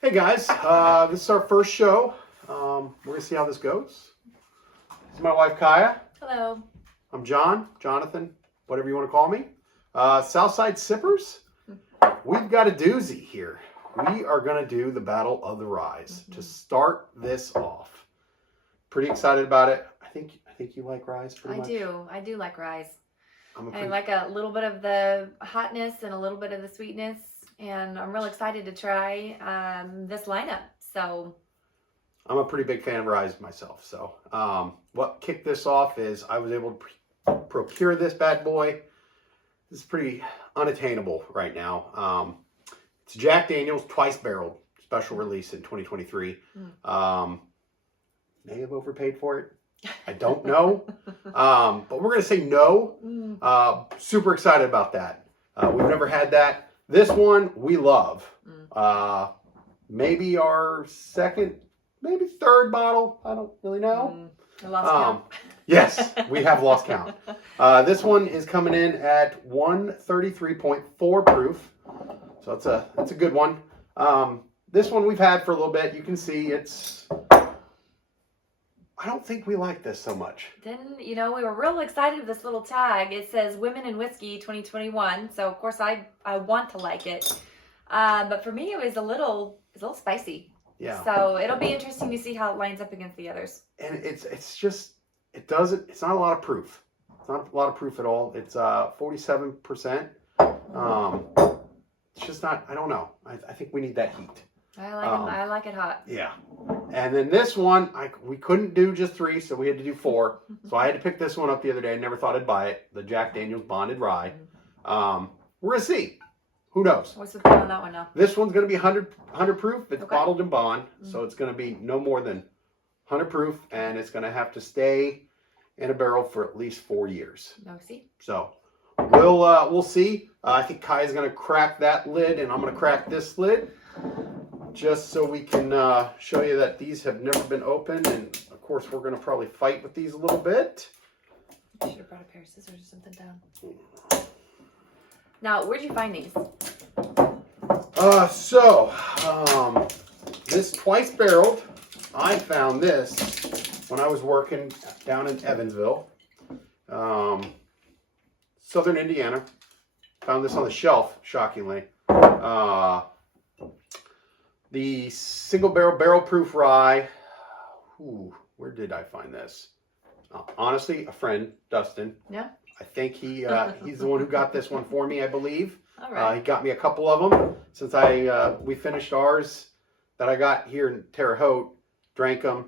Hey guys, this is our first show. We're going to see how this goes. This is my wife Kaya. Hello. I'm John, Jonathan, whatever you want to call me. Southside Sippers, we've got a doozy here. We are going to do the Battle of the Ryes to start this off. Pretty excited about it. I think you like ryes pretty much. I do like ryes. I like a little bit of the hotness and a little bit of the sweetness. And I'm real excited to try this lineup. So I'm a pretty big fan of ryes myself. So what kicked this off is I was able to procure this bad boy. This is pretty unattainable right now. It's Jack Daniel's twice barreled special release in 2023. May have overpaid for it. I don't know. But we're going to say no. Super excited about that. We've never had that. This one we love. Maybe our second, maybe third bottle. I don't really know. I lost count. Yes, we have lost count. This one is coming in at 133.4 proof. So that's a good one. This one we've had for a little bit. You can see I don't think we like this so much. Then, we were real excited with this little tag. It says Women in Whiskey 2021. So, of course, I want to like it. But for me, it was a little spicy. Yeah. So, it'll be interesting to see how it lines up against the others. And it's not a lot of proof. It's not a lot of proof at all. It's 47%. It's just not, I don't know. I think we need that heat. I like it hot. Yeah. And then this one, we couldn't do just 3, so we had to do 4. So I had to pick this one up the other day. I never thought I'd buy it. The Jack Daniel's Bonded Rye. We're going to see. Who knows? What's the plan on that one now? This one's going to be 100 proof. It's okay. Bottled in bond. So it's going to be no more than 100 proof. And it's going to have to stay in a barrel for at least 4 years. See. So we'll see. I think Kai's going to crack that lid, and I'm going to crack this lid. Just so we can show you that these have never been opened. And, of course, we're going to probably fight with these a little bit. I should have brought a pair of scissors or something down. Now, where'd you find these? This twice barreled, I found this when I was working down in Evansville, Southern Indiana. Found this on the shelf, shockingly. The Single Barrel Proof Rye. Ooh, where did I find this? Honestly, a friend, Dustin. Yeah. I think he's the one who got this one for me, I believe. All right. He got me a couple of them since we finished ours that I got here in Terre Haute, drank them.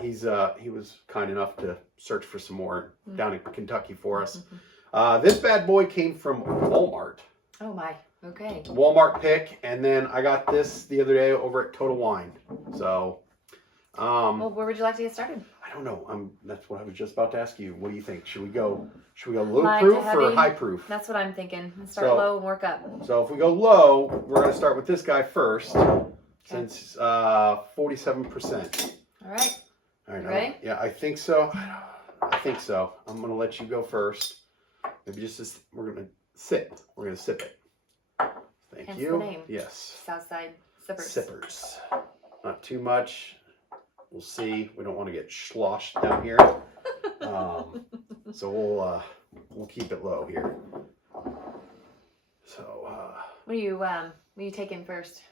He was kind enough to search for some more down in Kentucky for us. This bad boy came from Walmart. Oh my. Okay. Walmart pick, and then I got this the other day over at Total Wine. So, well, where would you like to get started? I don't know. That's what I was just about to ask you. What do you think? Should we go low proof or high proof? That's what I'm thinking. Let's start low and work up. So if we go low, we're going to start with this guy first, since 47%. All right. Ready? Yeah, I think so. I'm going to let you go first. Maybe we're going to sip. We're going to sip it. Thank Hence you. The name. Yes. Southside Sippers. Sippers. Not too much. We'll see. We don't want to get sloshed down here. So we'll keep it low here. So what do you taking first?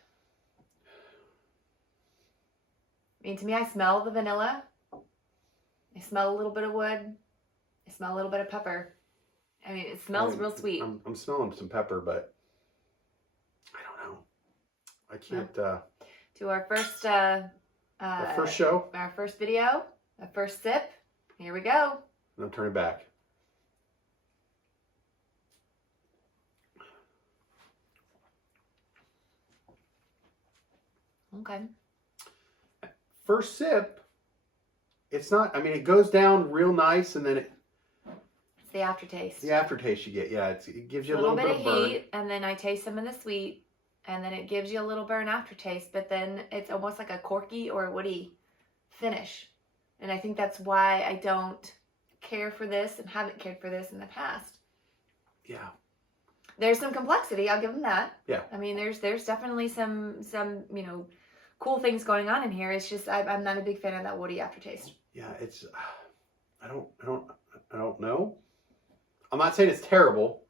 I mean, to me, I smell the vanilla. I smell a little bit of wood. I smell a little bit of pepper. I mean, it smells real sweet. I'm smelling some pepper, but I don't know. I can't. To our first our first show, our first video, our first sip. Here we go. And I'm turning back. Okay. First sip. It's not. I mean, it goes down real nice, and then it's the aftertaste. The aftertaste you get, yeah, it gives you a little bit of burn. Heat, and then I taste some of the sweet, and then it gives you a little burn aftertaste, but then it's almost like a corky or a woody finish. And I think that's why I don't care for this and haven't cared for this in the past. Yeah. There's some complexity. I'll give them that. Yeah. I mean, there's definitely some cool things going on in here. It's just I'm not a big fan of that woody aftertaste. Yeah, it's I don't know. I'm not saying it's terrible.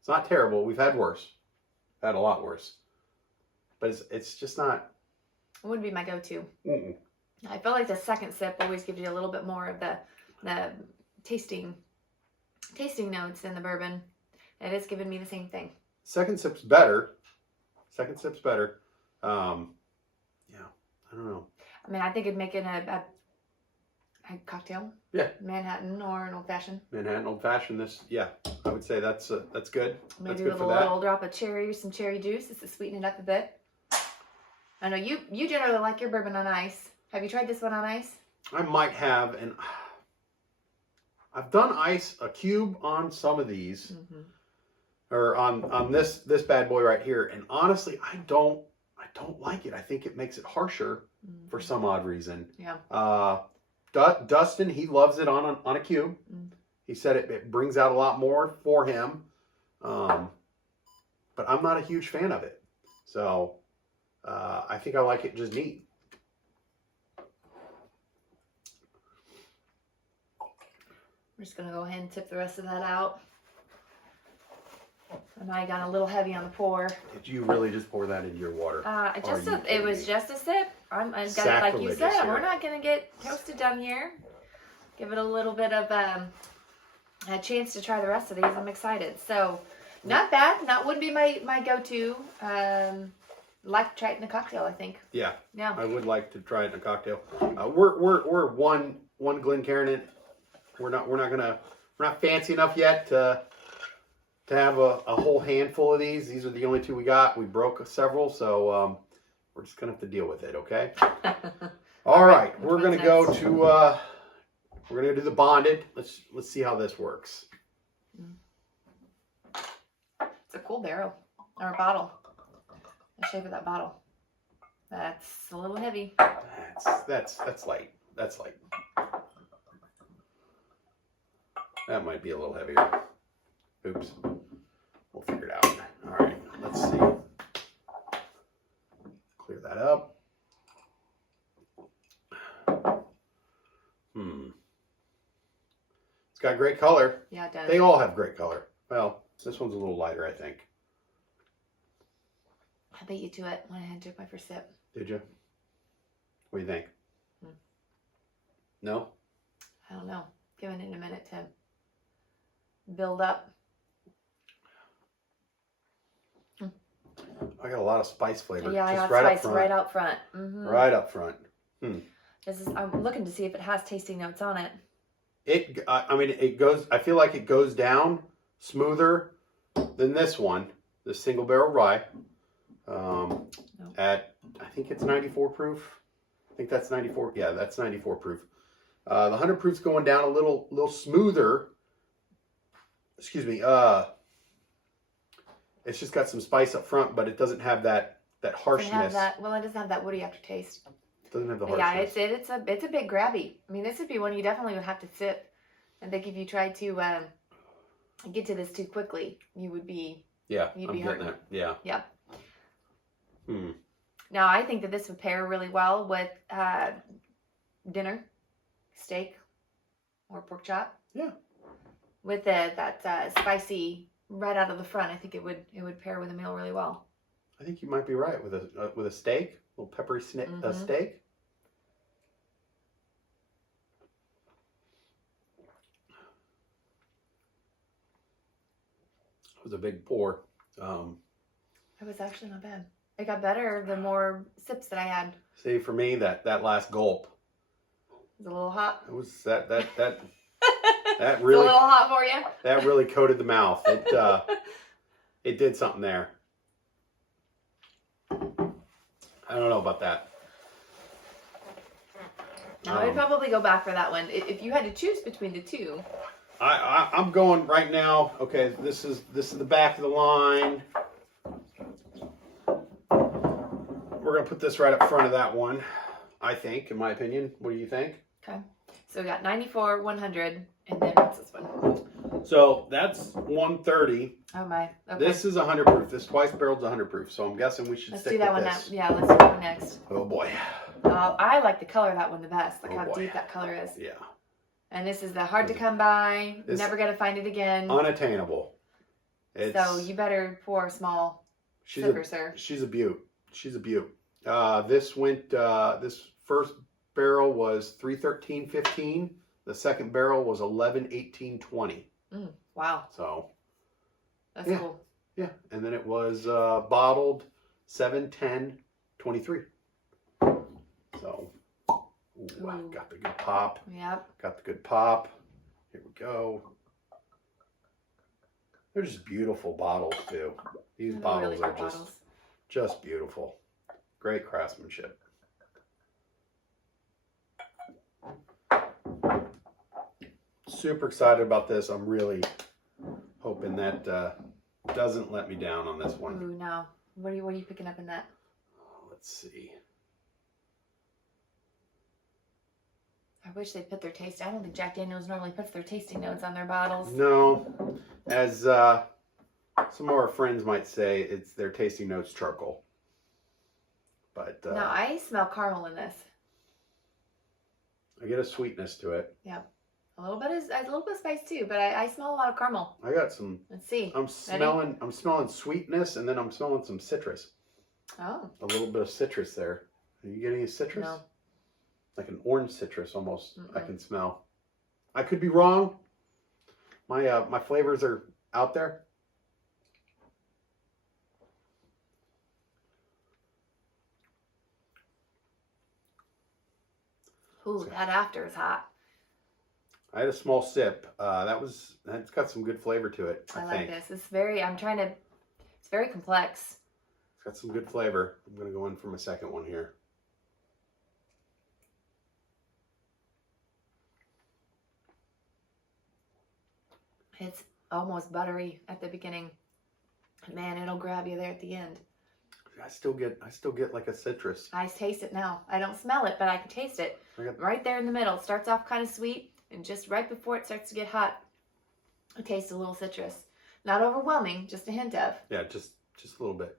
It's not terrible. We've had worse. Had a lot worse. But it's just not. It wouldn't be my go-to. Mm-mm. I feel like the second sip always gives you a little bit more of the tasting notes in the bourbon. It is giving me the same thing. Second sip's better. Yeah, I don't know. I mean, I think it'd make it a cocktail. Yeah. Manhattan or an old fashioned. Manhattan old fashioned. I would say that's good. Maybe That's with good a for that. little drop of cherry or some cherry juice just to sweeten it up a bit. I know you generally like your bourbon on ice. Have you tried this one on ice? I might have, and I've done a cube on some of these, or on this bad boy right here, and honestly, I don't like it. I think it makes it harsher for some odd reason. Yeah. Dustin, he loves it on a cube. He said it brings out a lot more for him, but I'm not a huge fan of it. So I think I like it just neat. We're just going to go ahead and tip the rest of that out. I might have gotten a little heavy on the pour. Did you really just pour that into your water? It was just a sip. I got it, like you said, we're not going to get toasted down here. Give it a little bit of a chance to try the rest of these. I'm excited. So, not bad. Wouldn't be my go-to. Like to try it in a cocktail, I think. Yeah. Yeah. I would like to try it in a cocktail. We're one Glencairn. We're not fancy enough yet to have a whole handful of these. These are the only two we got. We broke several, so we're just gonna have to deal with it. Okay. All right, we're gonna go to do the bonded. Let's see how this works. It's a cool barrel or a bottle. The shape of that bottle. That's a little heavy. That's light. That's light. That might be a little heavier. Oops. We'll figure it out. All right, let's see. Clear that up. It's got great color. Yeah, it does. They all have great color. Well, this one's a little lighter, I think. I beat you to it when I took my first sip. Did you? What do you think? No? I don't know. Giving it a minute to build up. I got a lot of spice flavor. Yeah, I just got right spice up front. right out front. Right up front. I'm looking to see if it has tasting notes on it. It goes. I feel like it goes down smoother than this one, the Single Barrel Rye. At I think it's 94 proof. I think that's 94. Yeah, that's 94 proof. The 100 proof's going down a little smoother. Excuse me. It's just got some spice up front, but it doesn't have that harshness. It doesn't have that woody aftertaste. It doesn't have the harshness. Yeah, it's a big grabby. I mean, this would be one you definitely would have to sip. I think if you tried to get to this too quickly, you would be. Yeah, you'd I'm be getting hurting. it. Yeah. Yeah. Now, I think that this would pair really well with dinner, steak, or pork chop. Yeah. With that spicy right out of the front, I think it would pair with a meal really well. I think you might be right with a steak, a little peppery steak. It was a big pour. It was actually not bad. It got better the more sips that I had. See, for me, that last gulp. It was a little hot. It was that really. It's a little hot for you. That really coated the mouth. It did something there. I don't know about that. I would probably go back for that one. If you had to choose between the two. I'm going right now. Okay, this is the back of the line. We're gonna put this right up front of that one. I think, in my opinion. What do you think? Okay. So we got 94, 100, and then what's this one? So that's 130. Oh my. Okay. This is 100 proof. This twice barreled is 100 proof. So I'm guessing we should Let's stick do that with one this. now. Yeah, let's do that one next. Oh boy. I like the color of that one the best. Look Oh, how boy. deep that color is. Yeah. And this is the hard to come by. This- Never gonna find it again. Unattainable. So you better pour a small sipper, sir. She's a beaut. She's a beaut. This went. This first barrel was 313.15. The second barrel was 1118.20. Wow. So. That's Yeah. cool. Yeah, and then it was bottled 710.23. So, ooh, I got the good pop. Yep. Got the good pop. Here we go. They're just beautiful bottles too. These They're bottles really are cool just beautiful. Great craftsmanship. Super excited about this. I'm really hoping that doesn't let me down on this one. Ooh, no. What are you picking up in that? Let's see. I wish they'd put their taste. I don't think Jack Daniels normally puts their tasting notes on their bottles. No, as some of our friends might say, it's their tasting notes charcoal. But No, I smell caramel in this. I get a sweetness to it. Yep. A little bit of spice too, but I smell a lot of caramel. I got some. Let's see. I'm smelling sweetness, and then I'm smelling some citrus. Oh. A little bit of citrus there. Are you getting any citrus? No. Like an orange citrus almost. I can smell. I could be wrong. My flavors are out there. Ooh, that after is hot. I had a small sip. That's got some good flavor to it. I like think. this. It's very complex. It's got some good flavor. I'm gonna go in for my second one here. It's almost buttery at the beginning. Man, it'll grab you there at the end. I still get like a citrus. I taste it now. I don't smell it, but I can taste it. Right there in the middle. It starts off kind of sweet, and just right before it starts to get hot, I taste a little citrus. Not overwhelming, just a hint of. Yeah, just a little bit.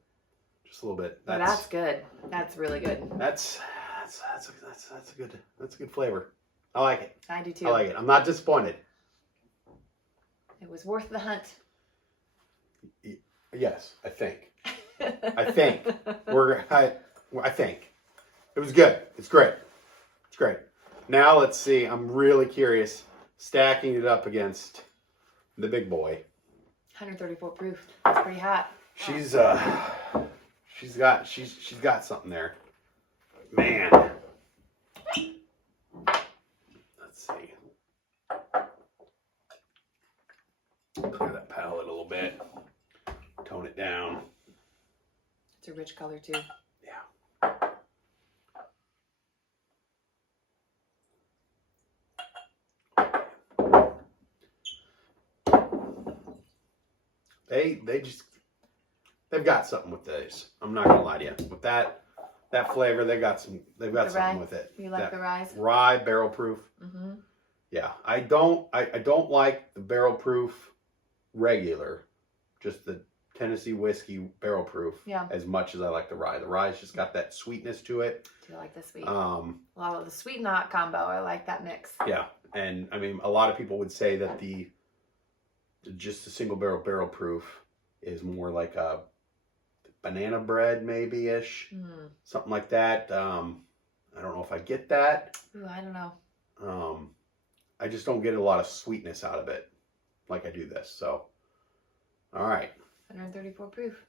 Just a little bit. That's good. That's really good. That's a good flavor. I like it. I do too. I like it. I'm not disappointed. It was worth the hunt. Yes, I think. I think I think it was good. It's great. It's great. Now let's see. I'm really curious. Stacking it up against the big boy. 134 proof. It's pretty hot. She's got something there. Man. Let's see. Clear that palette a little bit. Tone it down. It's a rich color too. Yeah. They've got something with these. I'm not gonna lie to you. With that flavor, they've got something with it. You like the rye? Rye barrel proof. Mm-hmm. Yeah. I don't like the barrel proof regular. Just the Tennessee whiskey barrel proof. Yeah. As much as I like the rye. The rye's just got that sweetness to it. Do you like the sweet? Well, the sweet and hot combo. I like that mix. Yeah. And I mean, a lot of people would say that just the single barrel proof is more like a banana bread maybe ish, something like that. I don't know if I get that. Ooh, I don't know. I just don't get a lot of sweetness out of it like I do this. So, all right. 134 proof.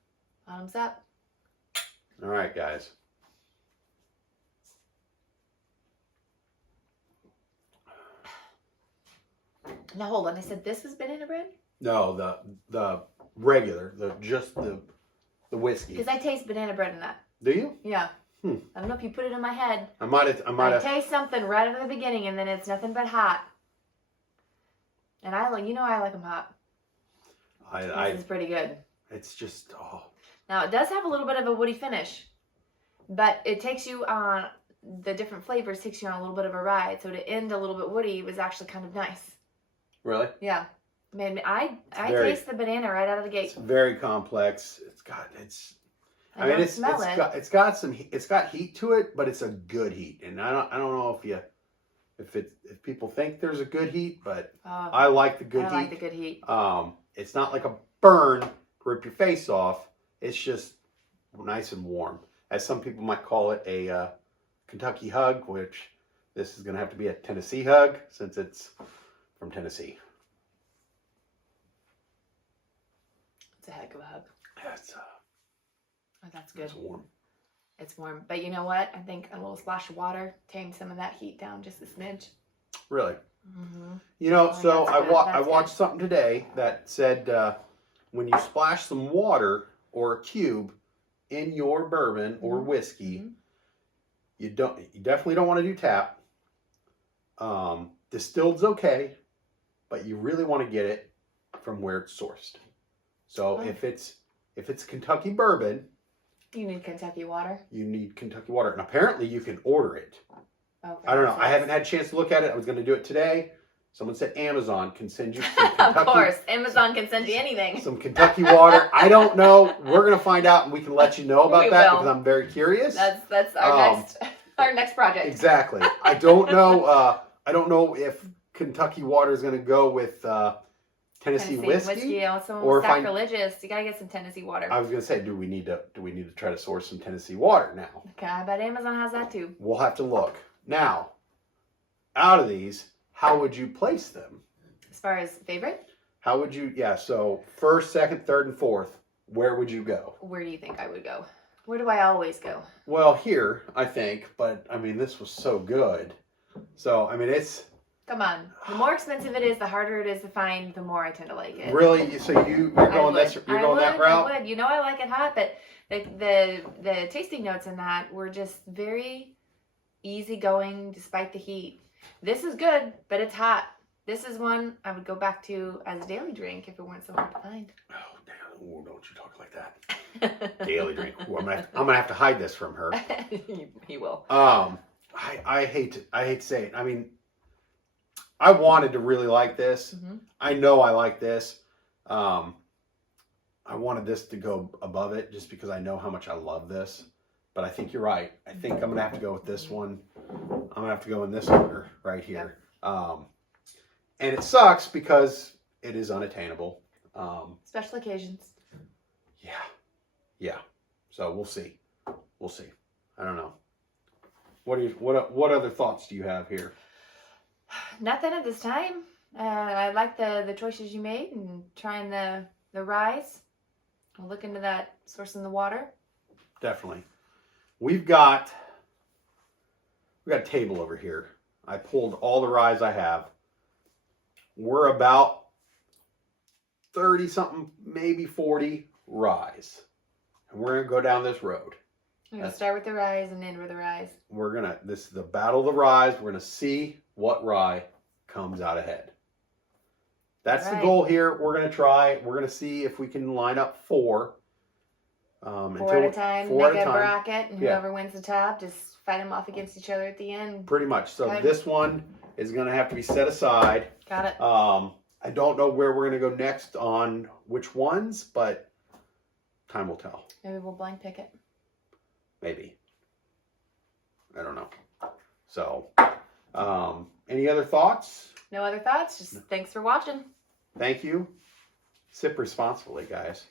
Bottoms up. All right, guys. Now hold on. I said this was banana bread? No, the regular, the whiskey. Because I taste banana bread in that. Do you? Yeah. I don't know if you put it in my head. I might have. Taste something right at the beginning, and then it's nothing but hot. And I like them hot. This is pretty good. It's just Now it does have a little bit of a woody finish, but it takes you on the different flavors. Takes you on a little bit of a ride. So to end a little bit woody was actually kind of nice. Really? Yeah. Man, I very- taste the banana right out of the gate. It's very complex. I don't smell it. It's got heat to it, but it's a good heat. And I don't know if people think there's a good heat, but I like the good heat. I like the good heat. It's not like a burn to rip your face off. It's just nice and warm. As some people might call it, a Kentucky hug, which this is going to have to be a Tennessee hug since it's from Tennessee. It's a heck of a hug. Oh, that's good. It's warm. It's warm. But you know what? I think a little splash of water tamed some of that heat down just a smidge. Really? Mm-hmm. You know, Oh, so that's good. I watched something today that said when you splash some water or a cube in your bourbon or whiskey, you definitely don't want to do tap. Distilled's okay, but you really want to get it from where it's sourced. So if it's Kentucky bourbon, you need Kentucky water. You need Kentucky water, and apparently you can order it. Okay, I don't know. I haven't had a chance to look at it. I was going to do it today. Someone said Amazon can send you some Kentucky. Of course, Amazon can send you anything. Some Kentucky water. I don't know. We're going to find out, and we can let you know about that because I'm very curious. That's our next project. Exactly. I don't know. I don't know if Kentucky water is going to go with Tennessee whiskey Also or sacrilegious. You gotta get some Tennessee water. I was going to say, do we need to try to source some Tennessee water now? Okay, I bet Amazon has that too. We'll have to look. Now, out of these, how would you place them? As far as favorite? How would you, so first, second, third, and fourth, where would you go? Where do you think I would go? Where do I always go? Well, here, I think, but I mean, this was so good. So, I mean, it's... Come on. The more expensive it is, the harder it is to find, the more I tend to like it. Really? So you're going that route? I would. You know I like it hot, but the tasting notes in that were just very easygoing despite the heat. This is good, but it's hot. This is one I would go back to as a daily drink if it weren't so hard to find. Oh, damn. Ooh, don't you talk like that. Daily drink. Ooh, I'm gonna have to hide this from her. He will. I hate to say it. I mean, I wanted to really like this. Mm-hmm. I know I like this. I wanted this to go above it just because I know how much I love this. But I think you're right. I think I'm going to have to go with this one. I'm going to have to go in this order right here. Yep. And it sucks because it is unattainable. Special occasions. Yeah. So we'll see. I don't know. What other thoughts do you have here? Nothing at this time. I like the choices you made and trying the ryes. I'll look into that sourcing the water. Definitely. We've got a table over here. I pulled all the ryes I have. We're about 30 something, maybe 40 ryes. And we're going to go down this road. We're going to start with the ryes and end with the ryes. This is the battle of the ryes. We're going to see what rye comes out ahead. That's the goal here. We're going to try. We're going to see if we can line up four. Four at a time. Make a bracket, and whoever wins the top, just fight them off against each other at the end. Pretty much. So this one is going to have to be set aside. Got it. I don't know where we're going to go next on which ones, but time will tell. Maybe we'll blind pick it. Maybe. I don't know. So, any other thoughts? No other thoughts. Just thanks for watching. Thank you. Sip responsibly, guys.